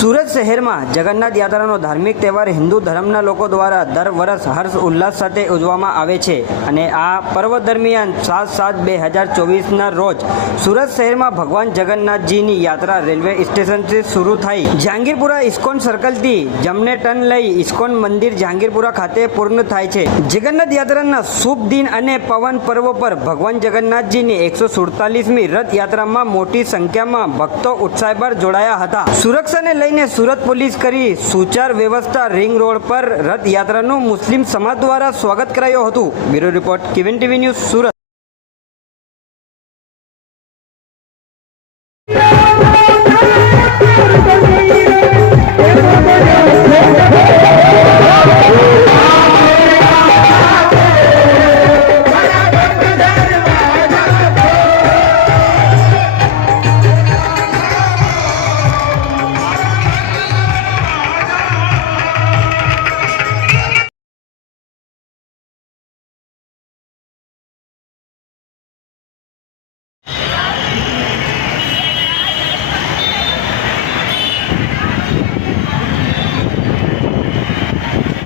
સુરત શહેરમાં જગન્નાથ યાત્રાનો ધાર્મિક તહેવાર હિન્દુ ધર્મના લોકો દ્વારા દર વર્ષ હર્ષ ઉલ્લાસ સાથે ઉજવવામાં આવે છે અને આ પર્વ દરમિયાન સાત સાત બે હજાર ચોવીસના રોજ સુરત શહેરમાં ભગવાન જગન્નાથજીની યાત્રા રેલવે સ્ટેશનથી શરૂ થઈ. જહાંગીરપુરા ઇસ્કોન સર્કલથી જમને ટન લઈ ઇસ્કોન મંદિર જહાંગીરપુરા ખાતે પૂર્ણ થાય છે. જગન્નાથ યાત્રાના શુભ દિન અને પવન પર્વ પર ભગવાન જગન્નાથજીની એકસો સુડતાલીસમી રથયાત્રામાં મોટી સંખ્યામાં ભક્તો ઉત્સાહભર જોડાયા હતા. સુરક્ષાને લઈને સુરત પોલીસ કરી સુચાર વ્યવસ્થા રિંગ રોડ પર રથયાત્રાનું મુસ્લિમ સમાજ દ્વારા સ્વાગત કરાયું હતું. બ્યુરો રિપોર્ટ કિવિન ટીવી ન્યૂઝ સુરત.